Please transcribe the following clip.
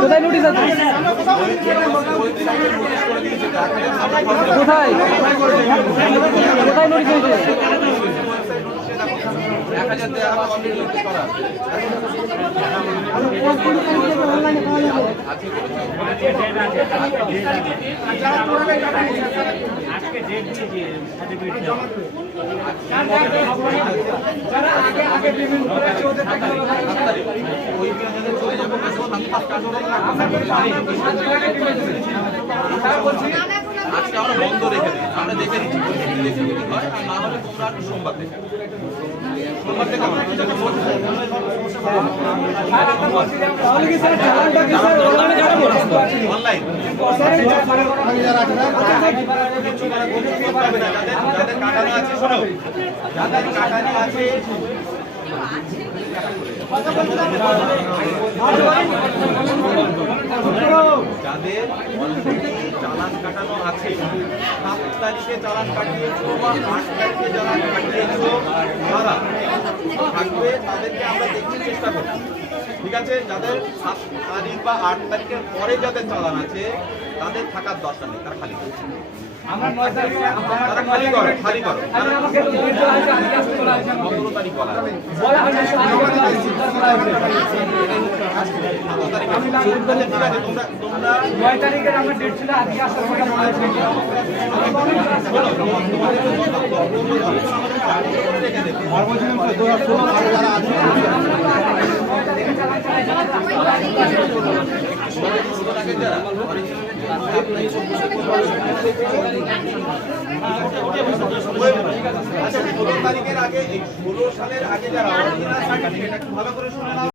কোথায় নোটিশ আছে? কোথায় কোথায় নোটিশ হয়েছে? আজকে আমরা বন্ধ রেখে দিই, আমরা দেখে নিচ্ছি কি হয়, আর না হলে তোমরা সোমবার থেকে অনলাইন যাদের কাটানো আছে, শোনো, যাদের কাটানো আছে যাদের অলরেডি চালান কাটানো আছে, 7 তারিখে চালান কাটিয়েছো বা 8 তারিখে চালান কাটিয়েছো, তারা থাকবে, তাদেরকে আমরা দেখতে চেষ্টা করব। ঠিক আছে, যাদের 7 তারিখ বা 8 তারিখের পরে যাদের চালান আছে তাদের থাকার দরকার নেই, তারা খালি করছে। তারা খালি করো, খালি করো। 15 তারিখ বলা তোমরা 9 তারিখের আমরা ডেট ছিল, আজকে আসার কথা মনে হচ্ছে। আচ্ছা, 16 তারিখের আগে, 16 সালের আগে যারা ভালো করে শুনে নাও।